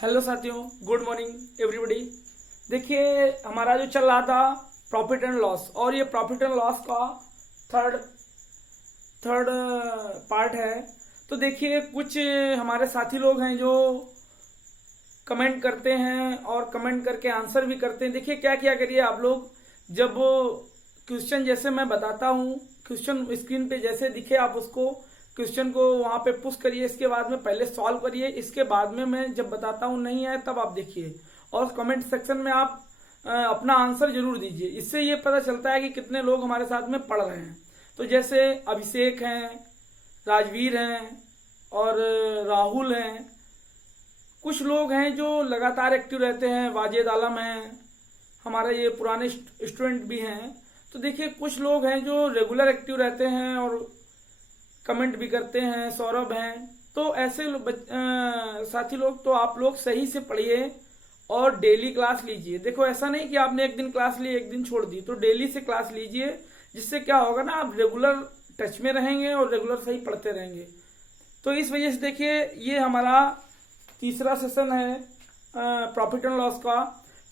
Hello साथियों, good morning everybody. देखिए, हमारा जो चल रहा था प्रॉफिट एंड लॉस, और ये प्रॉफिट एंड लॉस का थर्ड थर्ड पार्ट है। तो देखिए, कुछ हमारे साथी लोग हैं जो कमेंट करते हैं और कमेंट करके आंसर भी करते हैं। देखिए, क्या किया करिए आप लोग, जब क्वेश्चन जैसे मैं बताता हूँ, क्वेश्चन स्क्रीन पे जैसे दिखे आप उसको क्वेश्चन को वहां पे पुश करिए। इसके बाद में पहले सॉल्व करिए, इसके बाद में मैं जब बताता हूँ नहीं आए तब आप देखिए, और कमेंट सेक्शन में आप अपना आंसर जरूर दीजिए। इससे ये पता चलता है कि कितने लोग हमारे साथ में पढ़ रहे हैं। तो जैसे अभिषेक हैं, राजवीर हैं और राहुल हैं, कुछ लोग हैं जो लगातार एक्टिव रहते हैं, वाजेद आलम हैं, हमारे ये पुराने स्टूडेंट भी हैं। तो देखिए, कुछ लोग हैं जो रेगुलर एक्टिव रहते हैं और कमेंट भी करते हैं, सौरभ हैं। तो ऐसे साथी लोग, तो आप लोग सही से पढ़िए और डेली क्लास लीजिए। देखो, ऐसा नहीं कि आपने एक दिन क्लास ली एक दिन छोड़ दी, तो डेली से क्लास लीजिए। जिससे क्या होगा ना, आप रेगुलर टच में रहेंगे और रेगुलर सही पढ़ते रहेंगे। तो इस वजह से देखिए, ये हमारा तीसरा सेशन है प्रॉफिट एंड लॉस का।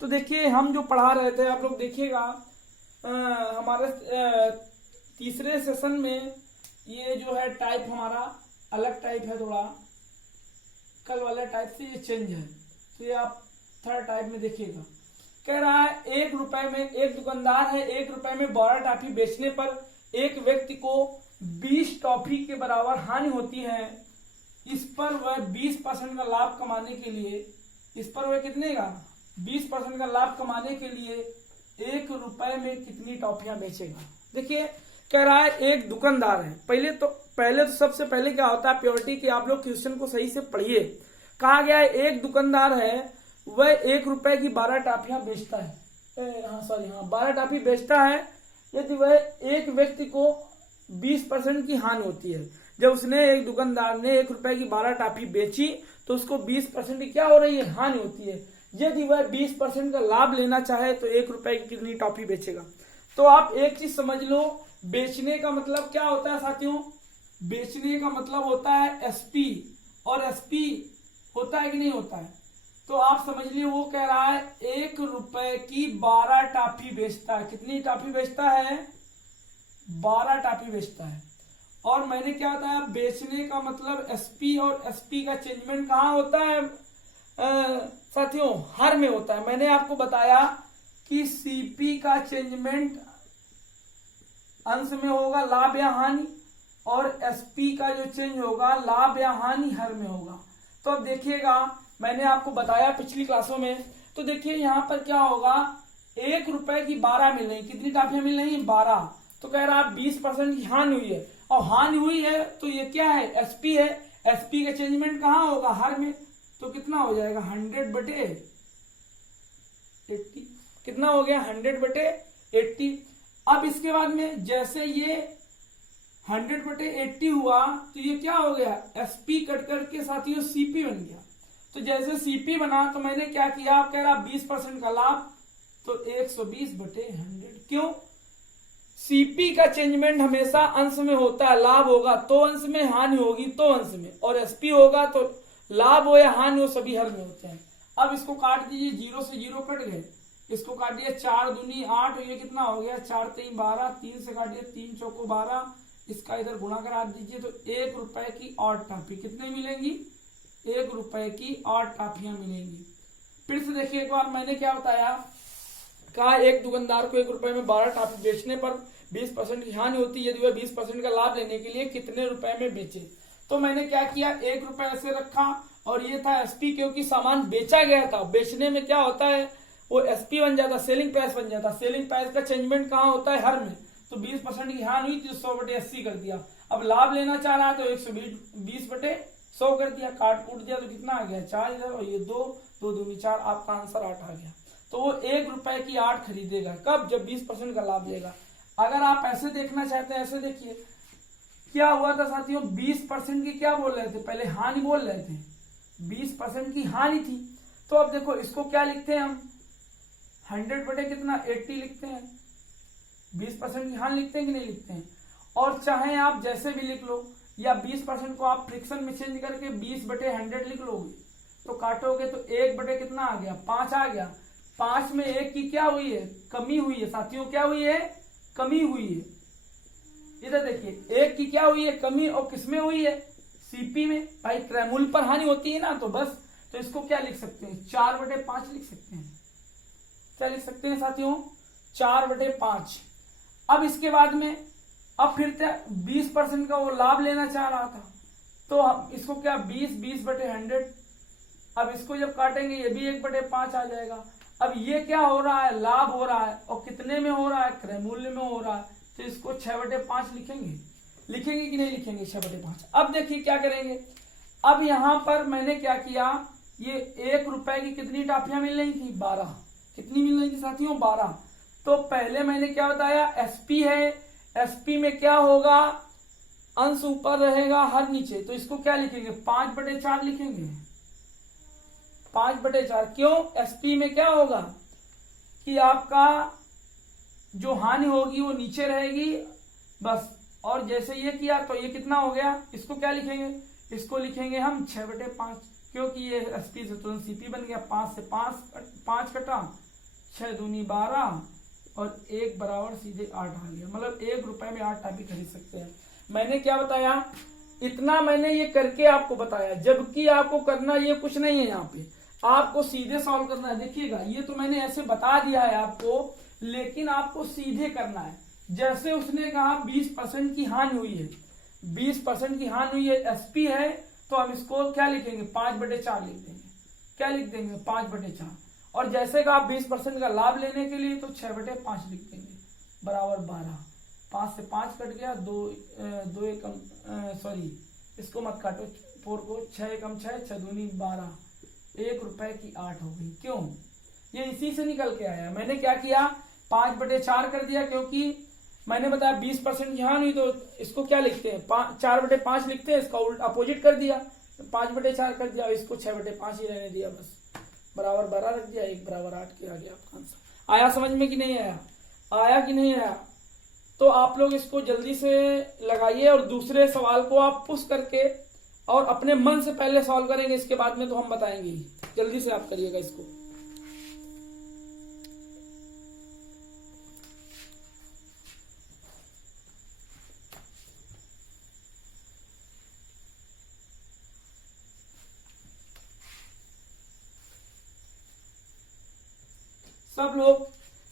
तो देखिए, हम जो पढ़ा रहे थे, आप लोग देखिएगा, हमारे तीसरे सेशन में ये जो है टाइप हमारा अलग टाइप है, थोड़ा कल वाले टाइप से ये चेंज है। तो ये आप थर्ड टाइप में देखिएगा। कह रहा है, 1 रुपए में एक दुकानदार है, 1 रुपए में 12 टॉफी बेचने पर एक व्यक्ति को 20 टॉफी के बराबर हानि होती है। इस पर वह 20% का लाभ कमाने के लिए, इस पर वह कितने का 20% का लाभ कमाने के लिए 1 रुपए में कितनी टॉफियां बेचेगा। देखिए, कह रहा है एक दुकानदार है। पहले तो सबसे पहले क्या होता है प्योरिटी की, आप लोग क्वेश्चन को सही से पढ़िए। कहा गया है एक दुकानदार है, वह 1 रुपए की 12 टॉफियां बेचता है। 12 टॉफी बेचता है। यदि वह एक व्यक्ति को 20% की हानि होती है। जब उसने, एक दुकानदार ने 1 रुपए की 12 टॉफी बेची तो उसको 20% की क्या हो रही है, हानि होती है। यदि वह 20% का लाभ लेना चाहे तो 1 रुपए की कितनी टॉफी बेचेगा। तो आप एक चीज समझ लो, बेचने का मतलब क्या होता है साथियों, बेचने का मतलब होता है एसपी, और एसपी होता है कि नहीं होता है। तो आप समझ लीजिए, वो कह रहा है 1 रुपए की 12 टॉफी बेचता है। कितनी टॉफी बेचता है, 12 टॉफी बेचता है। और मैंने क्या बताया, बेचने का मतलब एसपी, और एसपी का चेंजमेंट कहाँ होता है साथियों, हर में होता है। मैंने आपको बताया कि सीपी का चेंजमेंट अंश में होगा, लाभ या हानि, और एसपी का जो चेंज होगा लाभ या हानि हर में होगा। तो अब देखिएगा, मैंने आपको बताया पिछली क्लासों में। तो देखिए, यहां पर क्या होगा, 1 रुपए की 12 मिल रही, कितनी टॉफियां मिल रही है, 12। तो कह रहा है 20% की हानि हुई है, और हानि हुई है तो ये क्या है, एसपी है। एसपी का चेंजमेंट कहां होगा, हर में। तो कितना हो जाएगा, 100/80। कितना हो गया, 100/80। अब इसके बाद में जैसे ये 100/80 हुआ तो ये क्या हो गया, एसपी कट करके साथियों सीपी बन गया। तो जैसे सीपी बना तो मैंने क्या किया, आप कह रहा 20% का लाभ, तो 120/100। क्यों, सीपी का चेंजमेंट हमेशा अंश में होता है। लाभ होगा तो अंश में, हानि होगी तो अंश में, और एसपी होगा तो लाभ हो या हानि हो सभी हर में होते हैं। अब इसको काट दीजिए, 0 से 0 कट गए, इसको काट दिया, 4 दूनी 8, ये कितना हो गया, 4 3 12, 3 से काट दिया, 3 चौको 12, इसका इधर गुणा करा दीजिए। तो 1 रुपए की 8 टॉफी कितने मिलेंगी, 1 रुपए की 8 टॉफियां मिलेंगी। फिर से देखिए एक बार, मैंने क्या बताया, कहा एक दुकानदार को 1 रुपए में 12 टॉफी बेचने पर 20% की हानि होती है। यदि वह 20% का लाभ लेने के लिए कितने रुपए में बेचे। तो मैंने क्या किया, 1 रुपए ऐसे रखा, और ये था एसपी, क्योंकि सामान बेचा गया था। बेचने में क्या होता है, वो एसपी बन जाता, सेलिंग प्राइस बन जाता। सेलिंग प्राइस का चेंजमेंट कहाँ होता है, हर में। तो 20% की हानि हुई तो 100/80 कर दिया। अब लाभ लेना चाह रहा तो 120/100 कर दिया, काट कूट दिया तो कितना आ गया, 4 इधर, और ये 2 दूनी 4, आपका आंसर 8 आ गया। तो वो 1 रुपए की 8 खरीदेगा, कब, जब 20% का लाभ लेगा। अगर आप ऐसे देखना चाहते हैं, ऐसे देखिए क्या हुआ था साथियों, 20% की क्या बोल रहे थे, पहले हानि बोल रहे थे, 20% की हानि थी। तो अब देखो, इसको क्या लिखते हैं हम, 100/80 लिखते हैं। 20% की हानि लिखते हैं कि नहीं लिखते हैं। और चाहे आप जैसे भी लिख लो, या 20% को आप फ्रिक्शन में चेंज करके 20/100 लिख लोगे। तो काटोगे तो 1 बटे कितना आ गया, 5 आ गया। 5 में 1 की क्या हुई है, कमी हुई है साथियों, क्या हुई है, कमी हुई है। इधर देखिए 1 की क्या हुई है, कमी, और किसमें हुई है, सीपी में। भाई क्रयमूल्य पर हानि होती है ना, तो बस, तो इसको क्या लिख सकते हैं, 4/5 लिख सकते हैं। क्या लिख सकते हैं साथियों, 4/5। अब इसके बाद में अब फिर 20% का वो लाभ लेना चाह रहा था, तो हम इसको क्या 20/100। अब इसको जब काटेंगे ये भी 1/5 आ जाएगा। अब ये क्या हो रहा है, लाभ हो रहा है, और कितने में हो रहा है, क्रय मूल्य में हो रहा है, तो इसको 6/5 लिखेंगे। लिखेंगे कि नहीं लिखेंगे, 6/5। अब देखिए क्या करेंगे, अब यहां पर मैंने क्या किया, ये 1 रुपए की कितनी टॉफियां मिल रही थी, 12। कितनी मिल रही थी साथियों, 12। तो पहले मैंने क्या बताया, एसपी है, एसपी में क्या होगा, अंश ऊपर रहेगा, हर नीचे, तो इसको क्या लिखेंगे, 5/4 लिखेंगे। 5/4 क्यों, एसपी में क्या होगा कि आपका जो हानि होगी वो नीचे रहेगी बस। और जैसे ये किया तो ये कितना हो गया, इसको क्या लिखेंगे, इसको लिखेंगे हम 6/5, क्योंकि ये एसपी से तुरंत सीपी बन गया। 5 से 5 कटा, 6 दूनी 12, और 1 बराबर सीधे 8 आ गया। मतलब 1 रुपए में 8 टॉफी खरीद सकते हैं। मैंने क्या बताया, इतना मैंने ये करके आपको बताया, जबकि आपको करना ये कुछ नहीं है, यहाँ पे आपको सीधे सॉल्व करना है। देखिएगा ये तो मैंने ऐसे बता दिया है आपको, लेकिन आपको सीधे करना है। जैसे उसने कहा 20% की हानि हुई है, 20% की हानि हुई है, एसपी है, तो हम इसको क्या लिखेंगे, 5/4 लिख देंगे। क्या लिख देंगे, 5/4। और जैसे का आप 20% का लाभ लेने के लिए तो 6/5 लिख देंगे, बराबर 12। 5 से 5 कट गया, 2 एकम, सॉरी इसको मत काटो 4 को, 6 एकम 6, 6 दूनी 12, 1 रुपए की 8 हो गई। क्यों, ये इसी से निकल के आया। मैंने क्या किया, 5/4 कर दिया, क्योंकि मैंने बताया 20% की हानि, तो इसको क्या लिखते हैं, 4/5 लिखते हैं, इसका उल्टा अपोजिट कर दिया, 5/4 कर दिया, इसको 6/5 ही रहने दिया, बस बराबर 12 रख दिया, 1 बराबर 8 के आ गया आपका आंसर। आया समझ में कि नहीं आया, आया कि नहीं आया। तो आप लोग इसको जल्दी से लगाइए, और दूसरे सवाल को आप पुश करके और अपने मन से पहले सॉल्व करेंगे, इसके बाद में तो हम बताएंगे। जल्दी से आप करिएगा इसको।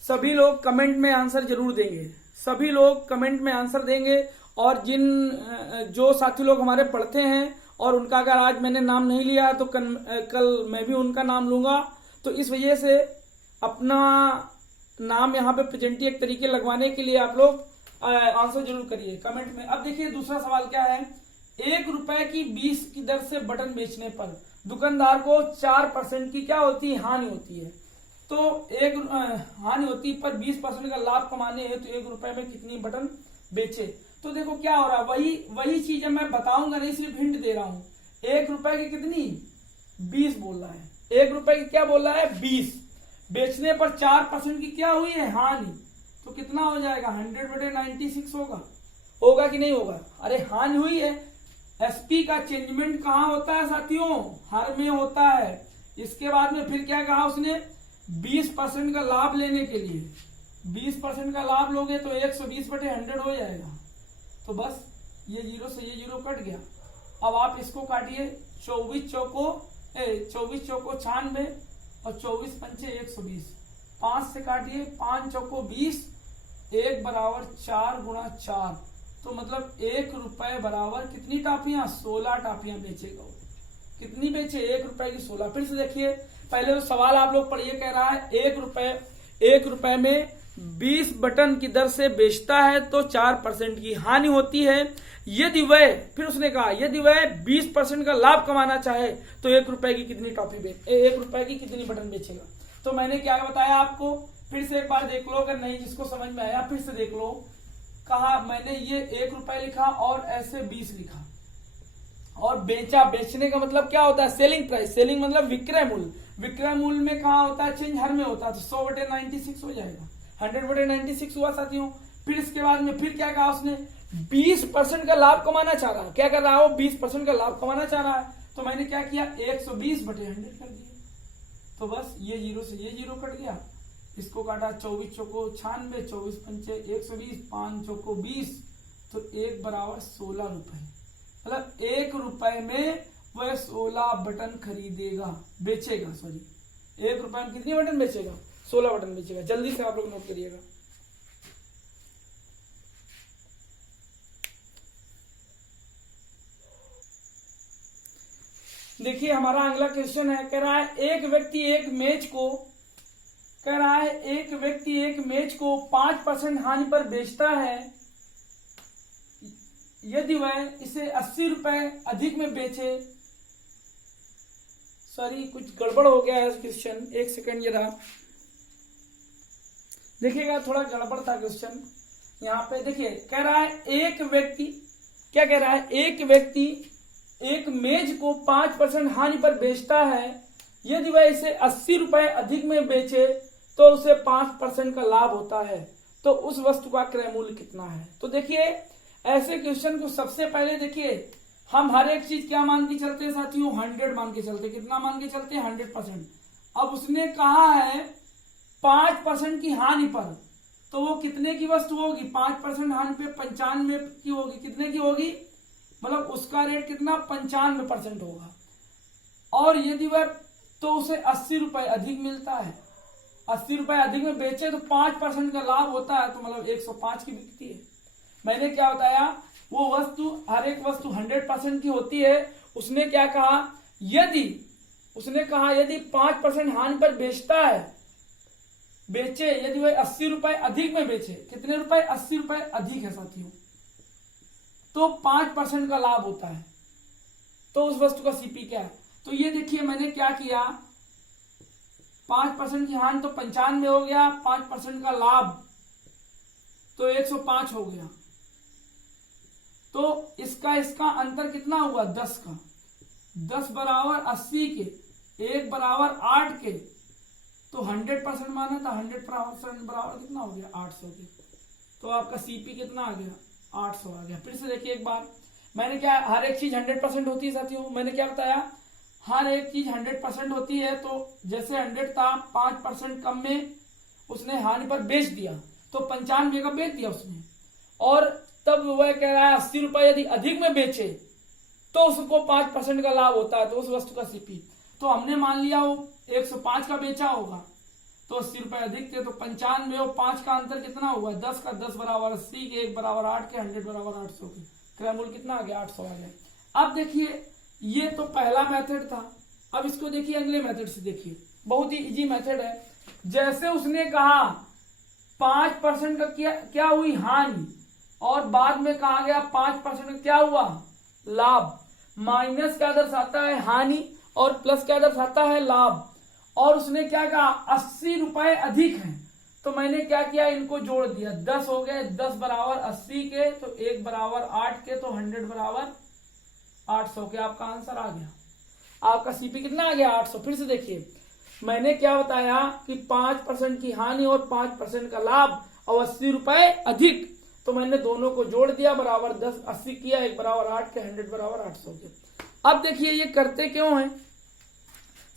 सभी लोग कमेंट में आंसर जरूर देंगे, सभी लोग कमेंट में आंसर देंगे। और जो साथी लोग हमारे पढ़ते हैं और उनका अगर आज मैंने नाम नहीं लिया तो कल मैं भी उनका नाम लूंगा। तो इस वजह से अपना नाम यहाँ पे प्रेजेंटी एक तरीके लगवाने के लिए आप लोग आंसर जरूर करिए कमेंट में। अब देखिए दूसरा सवाल क्या है, 1 रुपए की 20 की दर से बटन बेचने पर दुकानदार को 4% की क्या होती है, हानि होती है। तो हानि होती है, पर 20% का लाभ कमाने है तो 1 रुपए में कितनी बटन बेचे। तो देखो क्या हो रहा है, वही चीज है, मैं बताऊंगा नहीं, सिर्फ हिंट दे रहा हूं। 1 रुपए की कितनी, 20 बोल रहा है, 1 रुपए की क्या बोल रहा है, 20। बेचने पर 4% की क्या हुई है, हानि। तो कितना हो जाएगा, 100/96 होगा कि नहीं होगा। अरे हानि हुई है। एसपी का चेंजमेंट कहाँ होता है साथियों, हर में होता है। इसके बाद में फिर क्या कहा उसने, 20% का लाभ लेने के लिए 20% का लाभ लोगे तो 120/100 हो जाएगा। तो बस ये 0 से ये 0 कट गया। अब आप इसको काटिए, 24 चौको 96 और 24 पंचे 120, 5 से काटिए, 5 चौको 20, 1 बराबर 4 गुणा 4। तो मतलब 1 रुपए बराबर कितनी टाफियां, 16 टाफियां बेचेगा वो। कितनी बेचे, 1 रुपए की 16। फिर से देखिए, पहले तो सवाल आप लोग पढ़िए, कह रहा है 1 रुपए में 20 बटन की दर से बेचता है तो 4% की हानि होती है। यदि वह, फिर उसने कहा यदि वह 20% का लाभ कमाना चाहे तो 1 रुपए की कितनी टॉफी 1 रुपए की कितनी बटन बेचेगा। तो मैंने क्या बताया आपको, फिर से एक बार देख लो, अगर नहीं जिसको समझ में आया फिर से देख लो। कहा मैंने ये 1 रुपए लिखा और ऐसे 20 लिखा और बेचा। बेचने का मतलब क्या होता है, सेलिंग प्राइस। सेलिंग मतलब विक्रय मूल्य। विक्रय मूल्य में कहा होता है, चेंज हर में होता है, तो 100/96 हो जाएगा, 100/96 हुआ साथियों। फिर इसके बाद में फिर क्या कहा उसने, 20% का लाभ कमाना चाह रहा है। क्या कर रहा है वो, 20% का लाभ कमाना चाह रहा है। तो मैंने क्या किया 120/100 कर दिया। तो बस ये जीरो से ये जीरो कट गया, इसको काटा 24 चौको 96, 24 पंचे 120, 5 चौको 20, तो 1 बराबर 16 रुपए। मतलब 1 रुपए में वह 16 बटन खरीदेगा, बेचेगा, सॉरी 1 रुपए में कितनी बटन बेचेगा? 16 बटन बेचेगा। जल्दी से आप लोग नोट करिएगा। देखिए हमारा अगला क्वेश्चन है, कह रहा है एक व्यक्ति एक मेज को 5% हानि पर बेचता है। यदि वह इसे 80 रुपए अधिक में बेचे, सॉरी कुछ गड़बड़ हो गया है क्वेश्चन, एक सेकंड जरा देखिएगा, थोड़ा गड़बड़ था क्वेश्चन। यहाँ पे देखिए कह रहा है एक व्यक्ति, क्या कह रहा है, एक व्यक्ति एक मेज को 5% हानि पर बेचता है। यदि वह इसे 80 रुपए अधिक में बेचे तो उसे 5% का लाभ होता है, तो उस वस्तु का क्रय मूल्य कितना है? तो देखिए ऐसे क्वेश्चन को सबसे पहले देखिए हम हर एक चीज क्या मान के चलते हैं साथियों? 100 मान के चलते। कितना मान के चलते हैं? 100%। अब उसने कहा है 5% की हानि पर, तो वो कितने की वस्तु होगी? 5% हानि पे 95 की होगी। कितने की होगी? मतलब उसका रेट कितना? 95% होगा। और यदि वह तो उसे 80 रुपए अधिक मिलता है, 80 रुपए अधिक में बेचे तो 5% का लाभ होता है, तो मतलब 105 की बिकती है। मैंने क्या बताया? वो वस्तु, हर एक वस्तु 100% की होती है। उसने क्या कहा? यदि 5% हानि पर बेचता है, बेचे, यदि वह 80 रुपए अधिक में बेचे, कितने रुपए? 80 रुपए अधिक है साथियों, तो 5% का लाभ होता है। तो उस वस्तु का सीपी क्या है? तो ये देखिए मैंने क्या किया, 5% की हानि तो 95 हो गया, 5% का लाभ तो 105 हो गया। तो इसका अंतर कितना हुआ? 10 का। 10 बराबर 80 के, 1 बराबर 8 के, तो 100% माना था, 100% बराबर कितना हो गया? 800 के। तो आपका सीपी कितना आ गया? 800 आ गया। फिर से देखिए एक बार, मैंने क्या, हर एक चीज 100% होती है साथियों। मैंने क्या बताया? हर एक चीज 100% होती है। तो जैसे 100 था, 5% कम में उसने हानि पर बेच दिया, तो 95 का बेच दिया उसने। और तब वह कह रहा है 80 रुपए यदि अधिक में बेचे तो उसको 5% का लाभ होता है, तो उस वस्तु का सीपी। तो हमने मान लिया वो 105 का बेचा होगा, तो 80 रुपए अधिक थे, तो 95 और 5 का अंतर कितना हुआ? 10 का। 10 बराबर 80 के, 1 बराबर 8 के, 100 बराबर 800 के। क्रय मूल्य कितना आ गया? 800 आ गया। अब देखिए ये तो पहला मेथड था। अब इसको देखिए अगले मेथड से देखिए, बहुत ही इजी मेथड है। जैसे उसने कहा 5% का क्या हुई? हानि, और बाद में कहा गया 5% का क्या हुआ? लाभ। माइनस क्या दर्शाता है? हानि, और प्लस क्या दर्शाता है? लाभ। और उसने क्या कहा? 80 रुपए अधिक हैं, तो मैंने क्या किया? इनको जोड़ दिया, 10 हो गए। 10 बराबर 80 के, तो 1 बराबर 8 के, तो 100 बराबर 800 के। आपका आंसर आ गया। आपका सीपी कितना आ गया? 800। फिर से देखिए मैंने क्या बताया कि 5% की हानि और 5% का लाभ और 80 रुपए अधिक, तो मैंने दोनों को जोड़ दिया, बराबर 10 80 किया, 1 बराबर 8 के, 100 बराबर 800 के। अब देखिए ये करते क्यों है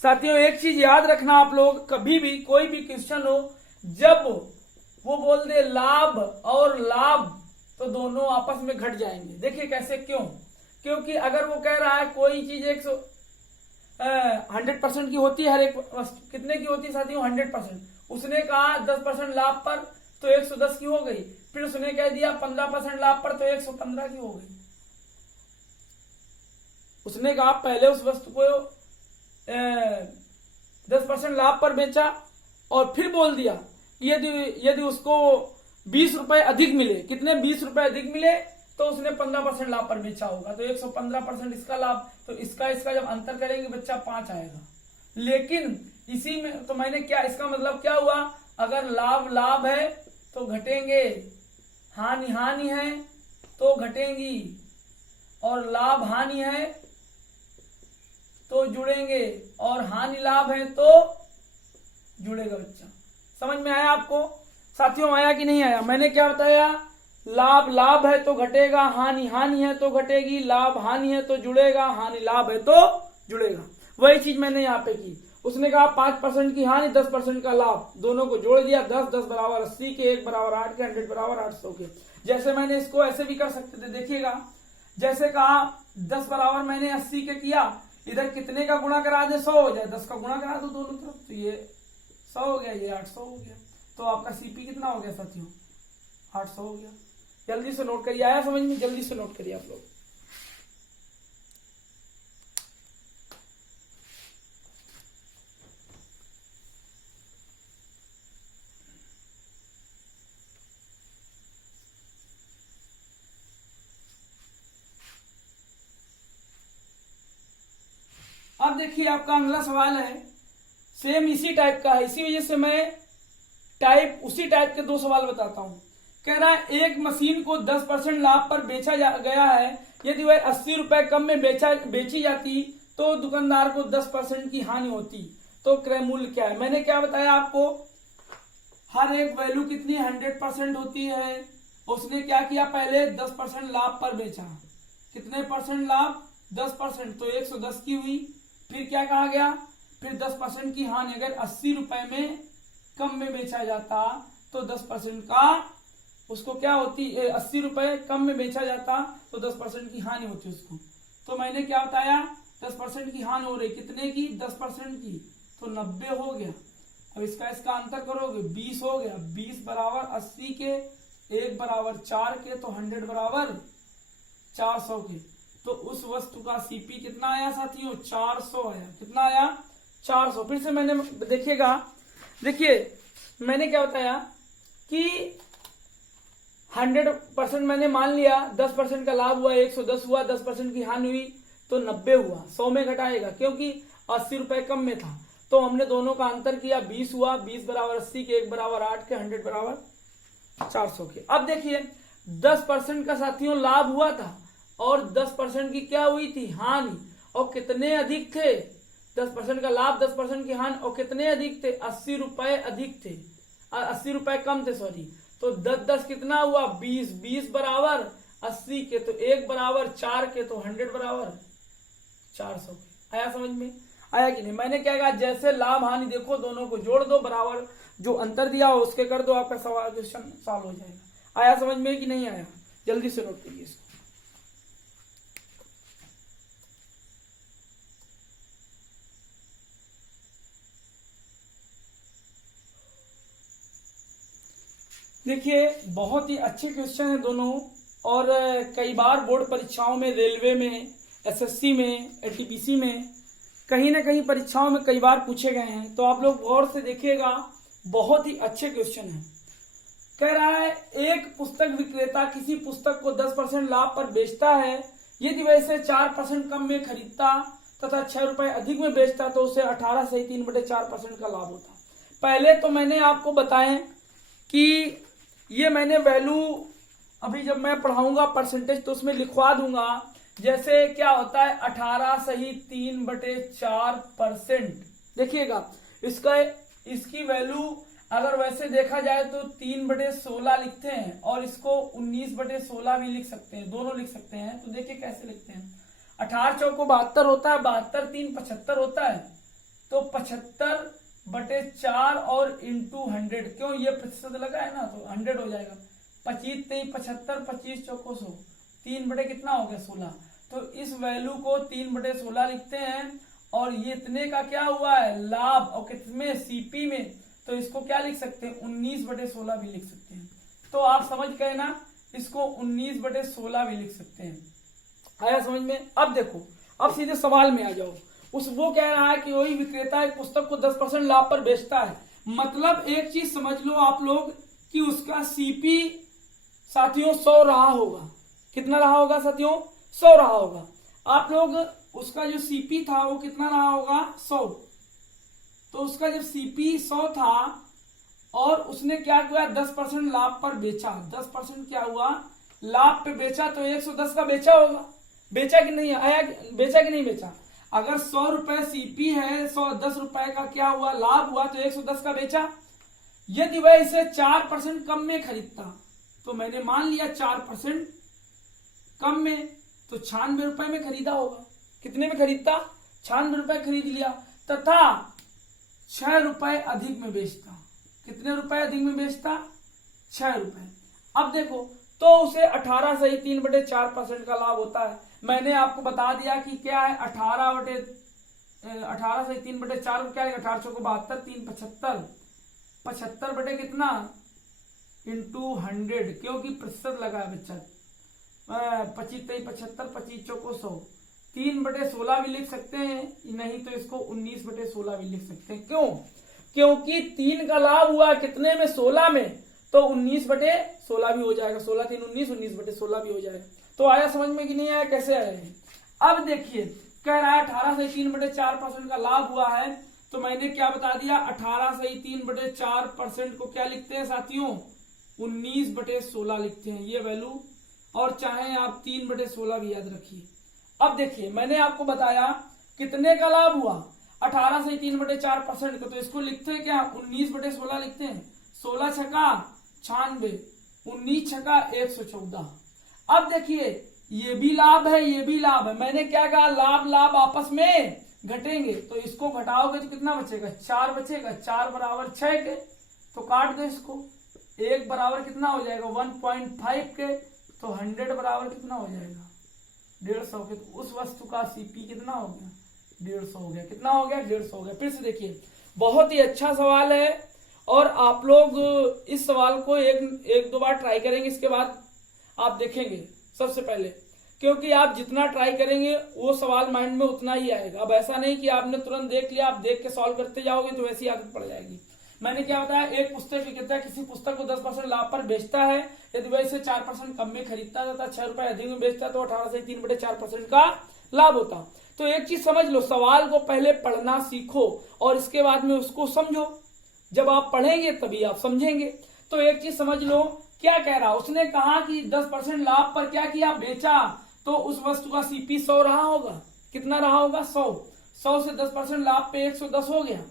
साथियों? एक चीज याद रखना आप लोग, कभी भी कोई भी क्वेश्चन हो, जब वो बोल दे लाभ और लाभ, तो दोनों आपस में घट जाएंगे। देखिए कैसे, क्यों? क्योंकि अगर वो कह रहा है कोई चीज 100% की होती है, हर एक वस्तु कितने की होती है साथियों? 100%। उसने कहा 10% लाभ पर, तो 110 की हो गई। फिर उसने कह दिया 15% लाभ पर, तो 115 की हो गई। उसने कहा पहले उस वस्तु को 10% लाभ पर बेचा, और फिर बोल दिया यदि उसको 20 रुपए अधिक मिले, कितने? 20 रुपए अधिक मिले, तो उसने 15% लाभ पर बेचा होगा, तो 115% इसका लाभ। तो इसका जब अंतर करेंगे बच्चा 5 आएगा। लेकिन इसी में तो मैंने क्या, इसका मतलब क्या हुआ? अगर लाभ है तो घटेंगे, हानि है तो घटेंगी, और लाभ हानि है तो जुड़ेंगे, और हानि लाभ है तो जुड़ेगा। बच्चा समझ में आया आपको साथियों? आया कि नहीं आया? मैंने क्या बताया? लाभ है तो घटेगा, हानि है तो घटेगी, लाभ हानि है तो जुड़ेगा, हानि लाभ है तो जुड़ेगा। वही चीज मैंने यहाँ पे की। उसने कहा 5% की हानि 10% का लाभ, दोनों को जोड़ दिया। 10 10 बराबर 80 के, 1 बराबर 8 के, 100 बराबर 800 के। जैसे मैंने इसको ऐसे भी कर सकते थे, देखिएगा। जैसे कहा 10 बराबर मैंने 80 के किया, इधर कितने का गुणा करा दे, 100 हो जाए, 10 का गुणा करा दो दोनों तरफ, तो ये 100 हो गया, ये 800 हो गया। तो आपका सीपी कितना हो गया साथियों, 800 हो गया। जल्दी से नोट करिए, आया समझ में? जल्दी से नोट करिए आप लोग। अब देखिए आपका अगला सवाल है, सेम इसी टाइप का है, इसी वजह से मैं उसी टाइप के दो सवाल बताता हूं। कह रहा है एक मशीन को 10% लाभ पर बेचा गया है, यदि वह 80 रुपए कम में बेची जाती तो दुकानदार को 10% की हानि होती, तो क्रय मूल्य क्या है? मैंने क्या बताया आपको, हर एक वैल्यू कितनी 100% होती है। उसने क्या किया, पहले 10% लाभ पर बेचा। कितने परसेंट लाभ? 10%, तो 110 की हुई। फिर क्या कहा गया, फिर 10% की हानि, अगर 80 रुपए में कम में बेचा जाता तो 10% का उसको क्या होती, 80 रुपए कम में बेचा जाता तो 10% की हानि होती उसको। तो मैंने क्या बताया, 10% की हानि हो रही, कितने की? 10% की, तो 90 हो गया। अब इसका अंतर करोगे, 20 हो गया। 20 बराबर 80 के, 1 बराबर 4 के, तो 100 बराबर 400 के। तो उस वस्तु का सीपी कितना आया साथियों, 400 आया। कितना आया? 400। फिर से मैंने देखिएगा, देखिए मैंने क्या बताया कि 100% मैंने मान लिया, 10% का लाभ हुआ 110 हुआ, 10% की हानि हुई तो 90 हुआ। 100 में घटाएगा क्योंकि 80 रुपए कम में था, तो हमने दोनों का अंतर किया, 20 हुआ। 20 बराबर 80 के, 1 बराबर 8 के, 100 बराबर 400 के। अब देखिए 10% का साथियों लाभ हुआ था और 10% की क्या हुई थी, हानि। और कितने अधिक थे, 10% का लाभ 10% की हानि, और कितने अधिक थे, 80 रुपए अधिक थे, 80 रुपए कम थे, सॉरी। तो 10 कितना हुआ, 20। 20 बराबर 80 के, तो 1 बराबर 4 के, तो 100 बराबर 400 के। आया समझ में? आया कि नहीं? मैंने क्या कहा, जैसे लाभ हानि देखो दोनों को जोड़ दो, बराबर जो अंतर दिया हो उसके कर दो, आपका सवाल क्वेश्चन सॉल्व हो जाएगा। आया समझ में कि नहीं आया? जल्दी से नोट करिए इसको। देखिए बहुत ही अच्छे क्वेश्चन है दोनों, और कई बार बोर्ड परीक्षाओं में, रेलवे में, एसएससी में, एटीपीसी में, कहीं ना कहीं परीक्षाओं में कई बार पूछे गए हैं। तो आप लोग गौर से देखिएगा, बहुत ही अच्छे क्वेश्चन हैं। कह रहा है एक पुस्तक विक्रेता किसी पुस्तक को 10% लाभ पर बेचता है, यदि वह इसे 4% कम में खरीदता तथा 6 रुपए अधिक में बेचता तो उसे 18 से 3/4% का लाभ होता। पहले तो मैंने आपको बताएं कि ये मैंने वैल्यू अभी जब मैं पढ़ाऊंगा परसेंटेज तो उसमें लिखवा दूंगा। जैसे क्या होता है, 18 सही 3/4%। देखिएगा इसकी वैल्यू अगर वैसे देखा जाए तो 3/16 लिखते हैं, और इसको 19/16 भी लिख सकते हैं, दोनों लिख सकते हैं। तो देखिए कैसे लिखते हैं, 18 चौको 72 होता है, 72 3 75 होता है, तो 75/4 और इंटू 100, क्यों ये प्रतिशत लगा है ना, तो 100 हो जाएगा। 25 3 75, 25 चौको 100, 3 कितना हो गया 16। तो इस वैल्यू को 3/16 लिखते हैं, और ये इतने का क्या हुआ है, लाभ, और कितने, सीपी में, तो इसको क्या लिख सकते हैं, 19/16 भी लिख सकते हैं। तो आप समझ गए ना, इसको 19/16 भी लिख सकते हैं। आया समझ में? अब देखो, अब सीधे सवाल में आ जाओ। वो कह रहा है कि वही विक्रेता एक पुस्तक को 10% लाभ पर बेचता है। मतलब एक चीज समझ लो आप लोग कि उसका सीपी साथियों 100 रहा होगा। कितना रहा होगा साथियों, 100 रहा होगा। आप लोग उसका जो सीपी था वो कितना रहा होगा, 100। तो उसका जब सीपी 100 था और उसने क्या किया, 10% लाभ पर बेचा, 10% क्या हुआ, लाभ पे बेचा, तो 110 का बेचा होगा। बेचा कि नहीं आया, बेचा कि नहीं बेचा? अगर 100 रुपए सीपी है, 110 रुपए का क्या हुआ, लाभ हुआ, तो 110 का बेचा। यदि वह इसे 4% कम में खरीदता, तो मैंने मान लिया 4% कम में, तो 96 रुपए में खरीदा होगा। कितने में खरीदता, ₹96 खरीद लिया तथा 6 रुपए अधिक में बेचता। कितने रुपए अधिक में बेचता? 6 रुपए। अब देखो तो उसे 18 सही 3/4% का लाभ होता है। मैंने आपको बता दिया कि क्या है 18 सही 3/4 क्या है 18 को 72 3 75 75 बटे कितना इंटू 100 क्योंकि प्रतिशत लगा है बच्चा 25 3 75 25 चौको 100 3/16 भी लिख सकते हैं नहीं तो इसको 19/16 भी लिख सकते हैं। क्यों? क्योंकि 3 का लाभ हुआ कितने में 16 में तो 19/16 भी हो जाएगा 16 3 19 19/16 भी हो जाएगा। तो आया समझ में कि नहीं आया? कैसे आया? अब देखिए कह रहा है 18 से 3/4% का लाभ हुआ है तो मैंने क्या बता दिया 18 से 3/4% को क्या लिखते हैं साथियों 19/16 लिखते हैं ये वैल्यू और चाहे आप 3/16 भी याद रखिए। अब देखिए मैंने आपको बताया कितने का लाभ हुआ 18 से 3/4% को तो इसको लिखते हैं क्या 19/16 लिखते हैं 16 छक्का 96 19 छक्का 114। अब देखिए ये भी लाभ है ये भी लाभ है। मैंने क्या कहा लाभ लाभ आपस में घटेंगे तो इसको घटाओगे तो कितना बचेगा 4 बचेगा 4 बराबर 6 के तो काट दो इसको 1 बराबर कितना हो जाएगा 1.5 के तो 100 बराबर कितना हो जाएगा 150 के। तो उस वस्तु का सीपी कितना हो गया 150 हो गया। कितना हो गया 150 हो गया। फिर से देखिए बहुत ही अच्छा सवाल है और आप लोग इस सवाल को एक दो बार ट्राई करेंगे इसके बाद आप देखेंगे सबसे पहले क्योंकि आप जितना ट्राई करेंगे वो सवाल माइंड में उतना ही आएगा। अब ऐसा नहीं कि आपने तुरंत देख लिया आप देख के सॉल्व करते जाओगे तो वैसी आदत पड़ जाएगी। मैंने क्या बताया एक पुस्तक विक्रेता किसी पुस्तक को 10% लाभ पर बेचता है यदि वह इसे 4% कम में खरीदता तथा 6 रुपए अधिक में बेचता तो 18 से 3/4% का लाभ होता। तो एक चीज समझ लो सवाल को पहले पढ़ना सीखो और इसके बाद में उसको समझो। जब आप पढ़ेंगे तभी आप समझेंगे। तो एक चीज समझ लो क्या कह रहा उसने कहा कि 10% लाभ पर क्या किया बेचा तो उस वस्तु का सीपी 100 रहा होगा। कितना रहा होगा 100 से 10% लाभ पे 110 हो गया।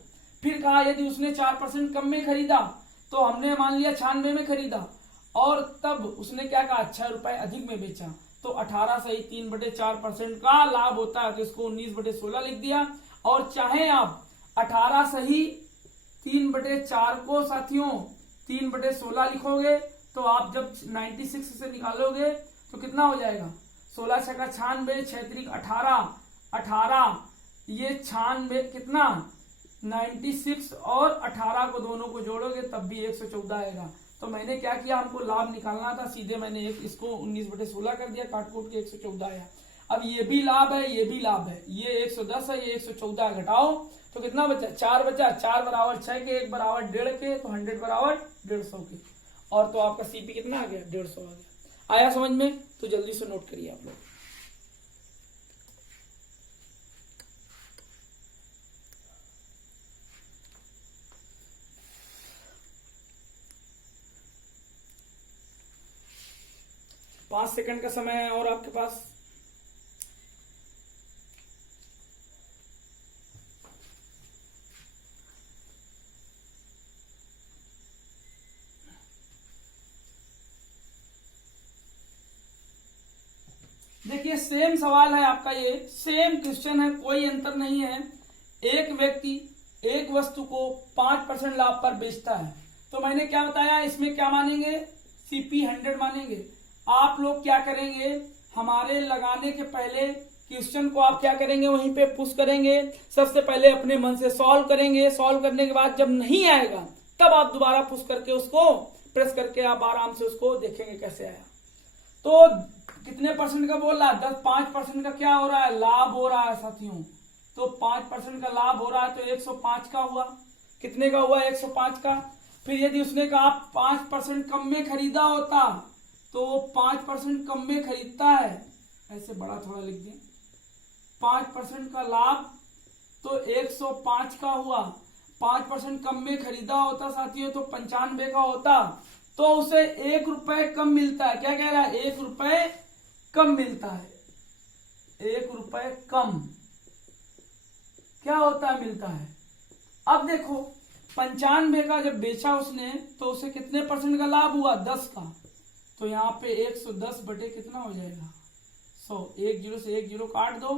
फिर कहा यदि उसने 4% कम में खरीदा तो हमने मान लिया 96 में खरीदा और तब उसने क्या कहा 6 रुपए अधिक में बेचा तो 18 सही 3/4% का लाभ होता है तो इसको 19/16 लिख दिया। और चाहे आप 18 सही 3/4 को साथियों 3/16 लिखोगे तो आप जब 96 से निकालोगे तो कितना हो जाएगा 16 छक्का 96 6 18 18 ये 96 कितना 96 और 18 को दोनों को जोड़ोगे तब भी 114 आएगा। तो मैंने क्या किया हमको लाभ निकालना था सीधे मैंने इसको 19/16 कर दिया काट कूट के 114 आया। अब ये भी लाभ है ये भी लाभ है ये 110 है ये 114 घटाओ तो कितना बचा 4 बचा 4 बराबर 6 के 1 बराबर 1.5 के तो 100 बराबर 150 के और तो आपका सीपी कितना आ गया 150 आ गया। आया समझ में? तो जल्दी से नोट करिए आप लोग। पांच सेकंड का समय है और आपके पास। देखिए सेम सवाल है आपका ये सेम क्वेश्चन है कोई अंतर नहीं है। एक व्यक्ति एक वस्तु को 5% लाभ पर बेचता है तो मैंने क्या बताया इसमें क्या मानेंगे सीपी 100 मानेंगे। आप लोग क्या करेंगे हमारे लगाने के पहले क्वेश्चन को आप क्या करेंगे वहीं पे पुश करेंगे सबसे पहले अपने मन से सॉल्व करेंगे। सॉल्व करने के बाद जब नहीं आएगा तब आप दोबारा पुश करके उसको प्रेस करके आप आराम से उसको देखेंगे कैसे आया। तो कितने परसेंट का बोल रहा है 5% का क्या हो रहा है लाभ हो रहा है साथियों। तो 5% का लाभ हो रहा है तो 105 का हुआ। कितने का हुआ 105 का। फिर यदि उसने कहा 5% कम में खरीदा होता तो वो 5% कम में खरीदता है ऐसे बड़ा थोड़ा लिख दें 5% का लाभ तो 105 का हुआ। 5% कम में खरीदा होता साथियों तो 95 का होता तो उसे 1 रुपए कम मिलता है। क्या कह रहा है 1 रुपए कम मिलता है 1 रुपए कम क्या होता है मिलता है। अब देखो 95 का जब बेचा उसने तो उसे कितने परसेंट का लाभ हुआ 10 का तो यहाँ पे 110 बटे कितना हो जाएगा 100 1 0 से 1 0 काट दो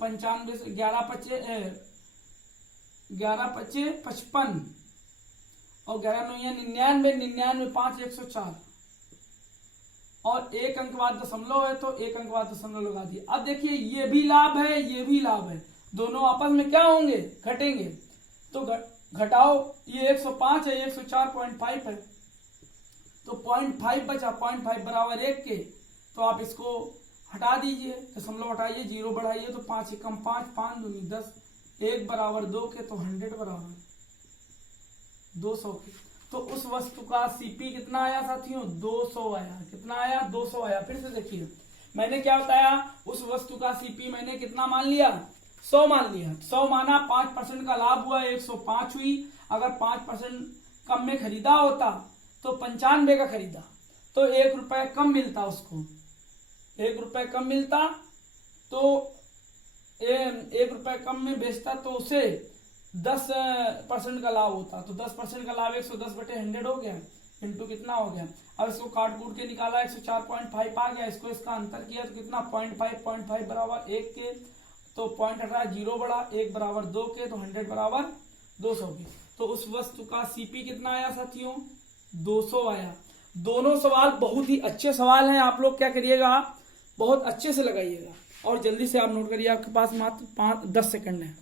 95, 11 × 5 = 55 और 11 × 9 = 99, 5 104 और एक अंक बाद दशमलव है तो एक अंक बाद दशमलव लगा दिए। अब देखिए ये भी लाभ है, ये भी लाभ है, दोनों आपस में क्या होंगे, घटेंगे। तो घटाओ, ये 105 है, 104.5 है, तो 0.5 बचा, 0.5 बराबर 1 के, तो आप इसको हटा दीजिए, दशमलव हटाइए, 0 बढ़ाइए, तो 5 × 5 = 5, 5 × 2 = 10, 1 बराबर 2 के, तो 100 बराबर 200 के। तो उस वस्तु का सीपी कितना आया साथियों, 200 आया। कितना आया, 200 आया। फिर से देखिए मैंने क्या बताया, उस वस्तु का सीपी मैंने कितना मान लिया, 100 मान लिया। 100 माना, 5% का लाभ हुआ, 105 हुई। अगर 5% कम में खरीदा होता तो 95 का खरीदा तो 1 रुपए कम मिलता उसको, 1 रुपए कम मिलता, तो 1 रुपए कम में बेचता तो उसे 10% का लाभ होता। तो 10% का लाभ 110/100 हो गया, इंटू कितना हो गया। अब इसको काट कूट के निकाला, 104.5 आ गया, इसको इसका अंतर किया तो कितना, 0.5 बराबर 1 के, तो 0.18 बढ़ा, 1 बराबर 2 के, तो 100 बराबर 200 के। तो उस वस्तु का सीपी कितना आया साथियों, 200 आया। दोनों सवाल बहुत ही अच्छे सवाल हैं, आप लोग क्या करिएगा, बहुत अच्छे से लगाइएगा और जल्दी से आप नोट करिए, आपके पास मात्र 10 सेकंड है।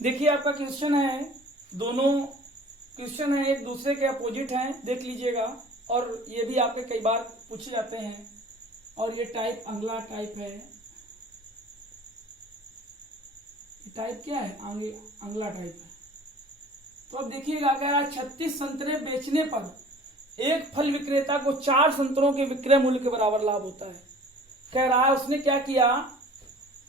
देखिए आपका क्वेश्चन है, दोनों क्वेश्चन है एक दूसरे के अपोजिट हैं, देख लीजिएगा। और ये भी आपके कई बार पूछे जाते हैं। और ये टाइप अगला टाइप है, टाइप क्या है, अगला टाइप है। तो अब देखिएगा, कह रहा है 36 संतरे बेचने पर एक फल विक्रेता को 4 संतरों के विक्रय मूल्य के बराबर लाभ होता है। कह रहा है उसने क्या किया,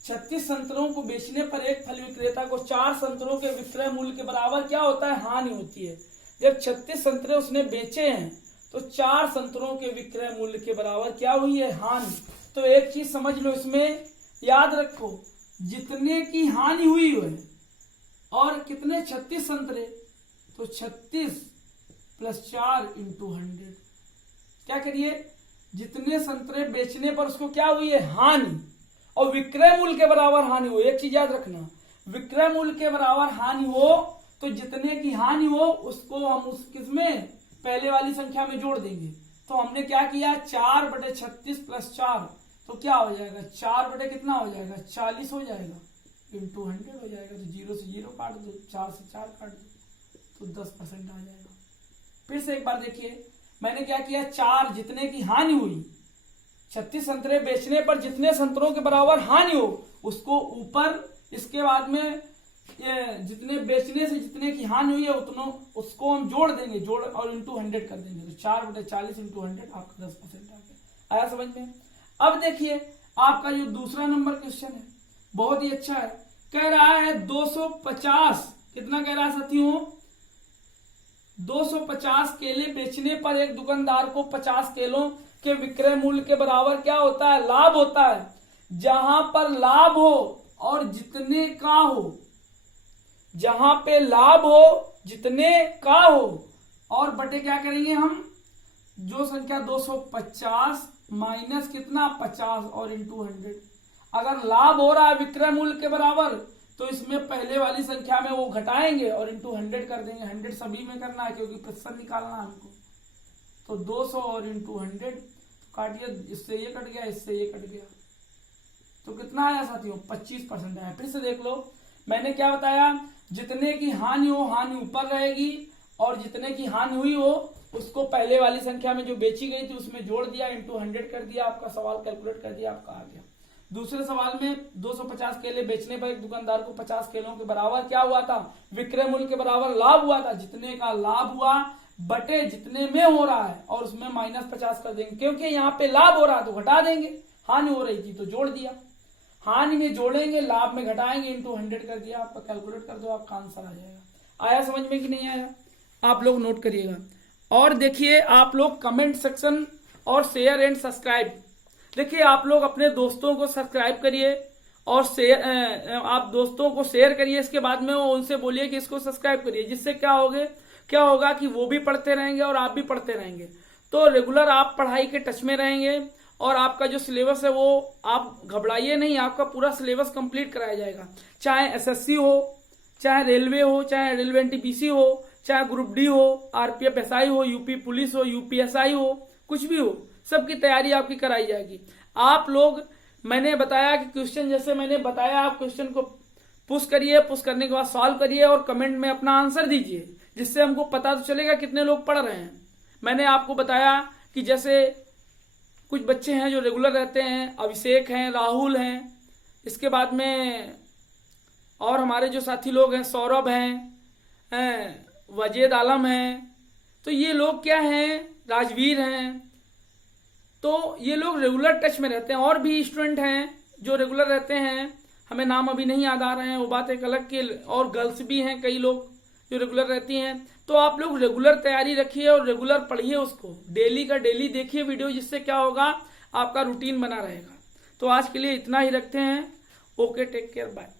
36 संतरों को बेचने पर एक फल विक्रेता को 4 संतरों के विक्रय मूल्य के बराबर क्या होता है, हानि होती है। जब 36 संतरे उसने बेचे हैं तो 4 संतरों के विक्रय मूल्य के बराबर क्या हुई है, हानि। तो एक चीज समझ लो, इसमें याद रखो, जितने की हानि हुई है और कितने 36 संतरे, तो 36 + 4 × 100। क्या करिए, जितने संतरे बेचने पर उसको क्या हुई है, हानि, और विक्रय मूल्य के बराबर हानि हो। एक चीज याद रखना, विक्रय मूल्य के बराबर हानि हो तो जितने की हानि हो उसको हम उस किसमें, पहले वाली संख्या में जोड़ देंगे। तो हमने क्या किया, 4/36 + 4, तो क्या हो जाएगा, 4 कितना हो जाएगा, 40 हो जाएगा, × 100 हो जाएगा। तो 0 से 0 काट दो, 4 से 4 काट दो, तो 10% आ जाएगा। फिर से एक बार देखिए, मैंने क्या किया, 4 जितने की हानि हुई, 36 संतरे बेचने पर जितने संतरों के बराबर हानि हो उसको ऊपर, इसके बाद में जितने बेचने से जितने की हानि हुई है उतनों उसको हम जोड़ देंगे, जोड़ और × 100 कर देंगे। तो 4/40 × 100 आपका 10% आ गया। आया समझ में। अब देखिए आपका जो दूसरा नंबर क्वेश्चन है बहुत ही अच्छा है। कह रहा है 250, कितना कह रहा है साथियों, 250 केले बेचने पर एक दुकानदार को 50 केलों के विक्रय मूल्य के बराबर क्या होता है, लाभ होता है। जहां पर लाभ हो और जितने का हो, जहां पे लाभ हो जितने का हो, और बटे क्या करेंगे हम, जो संख्या 250 माइनस कितना 50 और × 100। अगर लाभ हो रहा है विक्रय मूल्य के बराबर तो इसमें पहले वाली संख्या में वो घटाएंगे और × 100 कर देंगे। 100 सभी में करना है क्योंकि प्रतिशत निकालना है हमको। तो 200 और × 100 काटिए, इससे ये कट गया, इससे ये कट गया, तो कितना आया साथियों, 25% आया। फिर से देख लो, मैंने क्या बताया, जितने की हानि हो हानि ऊपर रहेगी और जितने की हानि हुई हो उसको पहले वाली संख्या में जो बेची गई थी उसमें जोड़ दिया, × 100 कर दिया, आपका सवाल कैलकुलेट कर दिया, आपका आ गया। दूसरे सवाल में 250 केले बेचने पर एक दुकानदार को 50 केलों के बराबर क्या हुआ था, विक्रय मूल्य के बराबर लाभ हुआ था। जितने का लाभ हुआ बटे जितने में हो रहा है और उसमें -50 कर देंगे, क्योंकि यहाँ पे लाभ हो रहा है तो घटा देंगे, हानि हो रही थी तो जोड़ दिया। हानि में जोड़ेंगे, लाभ में घटाएंगे, इंटू 100 कर दिया। आपका कैलकुलेट कर दो, आपका आंसर आ जाएगा। आया समझ में कि नहीं आया? आप लोग नोट करिएगा। और देखिए आप लोग कमेंट सेक्शन और शेयर एंड सब्सक्राइब, देखिए आप लोग अपने दोस्तों को सब्सक्राइब करिए और शेयर, आप दोस्तों को शेयर करिए, इसके बाद में उनसे बोलिए कि इसको सब्सक्राइब करिए। जिससे क्या होगा कि वो भी पढ़ते रहेंगे और आप भी पढ़ते रहेंगे, तो रेगुलर आप पढ़ाई के टच में रहेंगे और आपका जो सिलेबस है वो आप घबराइए नहीं, आपका पूरा सिलेबस कंप्लीट कराया जाएगा। चाहे एसएससी हो, चाहे रेलवे हो, चाहे रेलवे एनटीपीसी हो, चाहे ग्रुप डी हो, आरपीएफ एसआई हो, यूपी पुलिस हो, यूपीएसआई हो, कुछ भी हो, सबकी तैयारी आपकी कराई जाएगी। आप लोग, मैंने बताया कि क्वेश्चन जैसे मैंने बताया, आप क्वेश्चन को पुश करिए, पुश करने के बाद सॉल्व करिए और कमेंट में अपना आंसर दीजिए, जिससे हमको पता तो चलेगा कितने लोग पढ़ रहे हैं। मैंने आपको बताया कि जैसे कुछ बच्चे हैं जो रेगुलर रहते हैं, अभिषेक हैं, राहुल हैं, इसके बाद में और हमारे जो साथी लोग हैं, सौरभ हैं, वजेद आलम हैं, तो ये लोग क्या हैं, राजवीर हैं, तो ये लोग रेगुलर टच में रहते हैं। और भी स्टूडेंट हैं जो रेगुलर रहते हैं, हमें नाम अभी नहीं याद आ रहे हैं, वो बात एक अलग की। और गर्ल्स भी हैं कई लोग जो रेगुलर रहती हैं। तो आप लोग रेगुलर तैयारी रखिए और रेगुलर पढ़िए, उसको डेली का डेली देखिए वीडियो, जिससे क्या होगा आपका रूटीन बना रहेगा। तो आज के लिए इतना ही रखते हैं। Okay, take care, bye.